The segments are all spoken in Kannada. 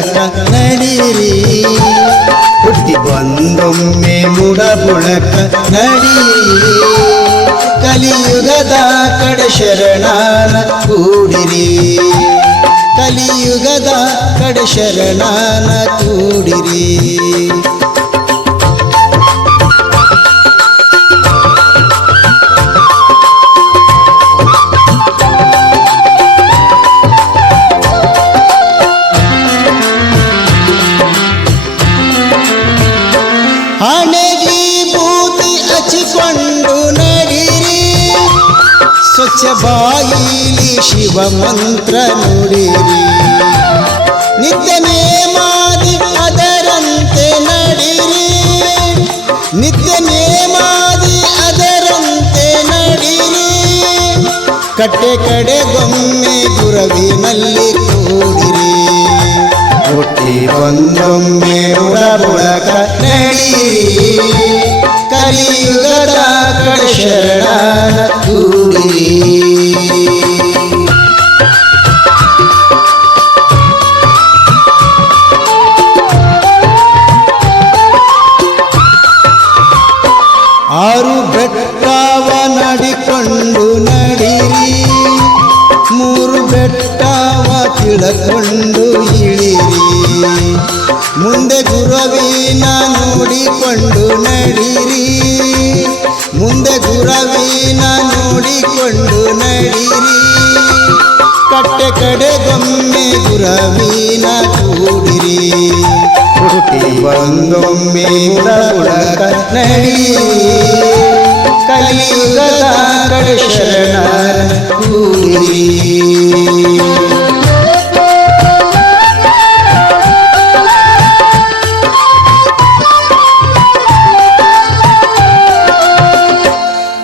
ಬುಡಕ ನಡೀರಿ ಹುಟ್ಟಿ ಬಂದೊಮ್ಮೆ ಮುಡ ಬುಡಕ ನಡೀರಿ ಕಲಿಯುಗದ ಕಡೆ ಶರಣಾನ ಕೂಡಿರಿ ಕಲಿಯುಗದ ಕಡೆ ಶರಣಾನ ಕೂಡಿರಿ ಹಣೆಗೆ ಬೂದಿ ಹಚ್ಚಿಕೊಂಡು ನಡೀರಿ ಸ್ವಚ್ಛ ಬಾಯಿಲಿ ಶಿವ ಮಂತ್ರ ನುಡಿರಿ ನಿತ್ಯ ನೇಮಾದಿ ಅದರಂತೆ ನಡೀರಿ ನಿತ್ಯ ನೇಮಾದಿ ಅದರಂತೆ ನಡೀರಿ ಕಟ್ಟೆ ಕಡೆಗೊಮ್ಮೆ ಗುರವಿನಲ್ಲಿ ಕೂಡಿರಿ ಹುಟ್ಟಿ ಬಂದೊಮ್ಮೆ ಬುಡಕ ನಡೀರಿ ಕಲಿಯುಗದ ಕಡೆ ಶರಣಾನ ಕೂಡಿರಿ ಆರು ಬೆಟ್ಟವ ನಡಿಕೊಂಡು ನಡೀರಿ ಮೂರು ಬೆಟ್ಟವ ತಿಳಕೊಂಡು ಇಳಿರಿ ಮುಂದೆ ಗುರುವಿನ ನೋಡಿಕೊಂಡು ನಡೀರಿ ಮುಂದೆ ಗುರುವಿನ ನೋಡಿಕೊಂಡು ನಡೀರಿ ಕಟ್ಟೆ ಕಡೆಗೊಮ್ಮೆ ಗುರುವಿನ ಕೂಡಿರಿ ಹುಟ್ಟಿ ಬಂದೊಮ್ಮೆ ಬುಡಕ ನಡೀರಿ ಕಲಿಯುಗದ ಕಡೆ ಶರಣಾನ ಕೂಡಿರಿ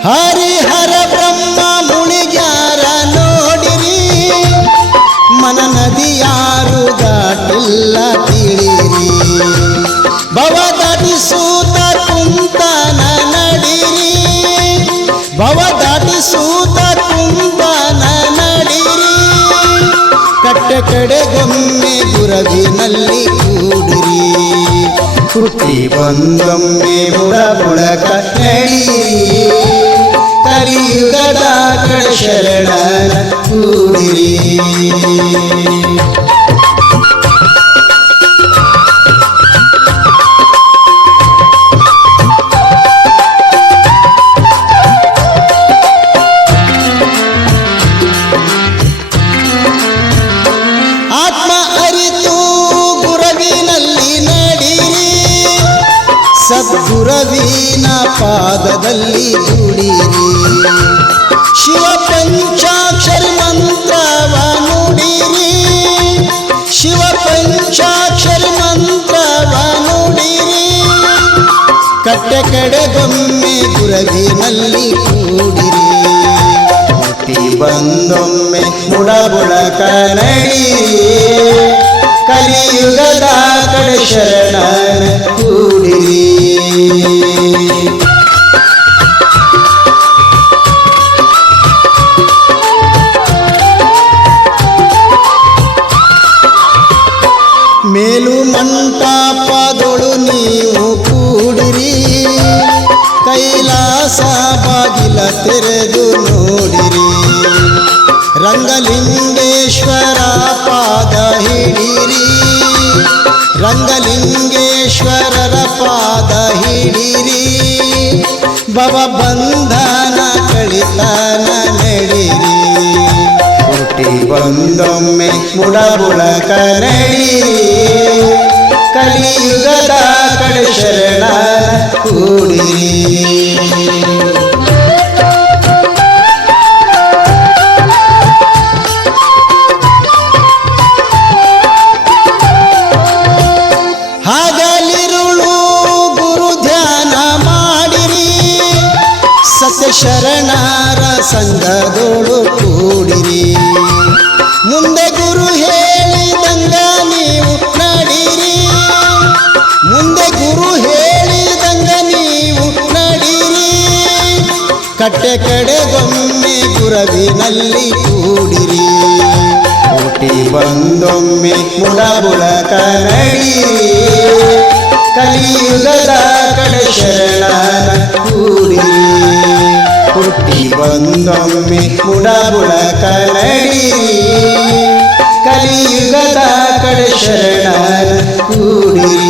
ಹರಿಹರ ಬ್ರಹ್ಮ ಮುನಿಗ್ಯಾರ ನೋಡಿರಿ ಮನ ನದಿ ಯಾರು ದಾಟಿಲ್ಲ ತಿಳಿರಿ ಭವ ದಾಟಿಸೂತ ಕುಂತನ ನಡೀರಿ ಭವ ದಾಟಿಸೂತ ಕುಂತನ ನಡೀರಿ ಕಟ್ಟೆ ಕಡೆಗೊಮ್ಮೆ ಗುರವಿನಲ್ಲಿ ಕೂಡಿರಿ ಹುಟ್ಟಿ ಬಂದೊಮ್ಮೆ ಬುಡಕ ನಡೀರಿ ಕಲಿಯುಗದ ಕಡೆ ಶರಣಾನ ಕೂಡಿರಿ ಆತ್ಮ ಅರಿತು ಗುರುವಿನಲ್ಲಿ ನಡೀರಿ ಸದ್ಗುರುವಿನ ಪಾದದಲ್ಲಿ ದುಡಿರಿ ಶಿವ ಪಂಚಾಕ್ಷರಿ ಮಂತ್ರವ ನುಡಿರಿ ಶಿವ ಪಂಚಾಕ್ಷರಿ ಮಂತ್ರವ ನುಡಿರಿ ಕಟ್ಟೆ ಕಡೆಗೊಮ್ಮೆ ಗುರುವಿನಲ್ಲಿ ಕೂಡಿರಿ ಹುಟ್ಟಿ ಬಂದೊಮ್ಮೆ ಬುಡಕ ನಡೀರಿ ಕಲಿಯುಗದ ಕಡೆ ಶರಣಾನ ಕೂಡಿರಿ ಮೇಲು ಮಂಟಪದೊಳು ನೀವು ಕೂಡಿರಿ ಕೈಲಾಸ ಬಾಗಿಲ ತೆರೆದು ನೋಡಿರಿ ರಂಗಲಿಂಗೇಶ್ವರ ಪಾದ ಹಿಡಿರಿ ರಂಗಲಿಂಗೇಶ್ವರರ ಪಾದ ಹಿಡಿರಿ ಭವ ಬಂಧನ ಕಳಿತನ ನಡೀರಿ ಹುಟ್ಟಿ ಬಂದೊಮ್ಮೆ ಬುಡಕ ನಡೀರಿ ಕಲಿಯುಗದ ಕಡೆ ಶರಣಾನ ಕೂಡಿರಿ ಸತ್ಯ ಶರಣರ ಸಂಘದೋಳು ಕೂಡಿರಿ ಮುಂದೆ ಗುರು ಹೇಳಿದಂಗ ನೀವು ನಡೀರಿ ಮುಂದೆ ಗುರು ಹೇಳಿದಂಗ ನೀವು ನಡೀರಿ ಕಟ್ಟೆ ಕಡೆಗೊಮ್ಮೆ ಗುರುವಿನಲ್ಲಿ ಕೂಡಿರಿ ಹುಟ್ಟಿ ಬಂದೊಮ್ಮೆ ಮುಡಬುಡಕ ನಡೀರಿ ಕಲಿಯುಗದ ಕಡೆ ಶರಣನ ಕೂಡಿರಿ ಹುಟ್ಟಿ ಬಂದೊಮ್ಮೆ ಮುಡಬುಡಕ ನಡೀರಿ ಕಲಿಯುಗದ ಕಡೆ ಶರಣನ ಕೂಡಿರಿ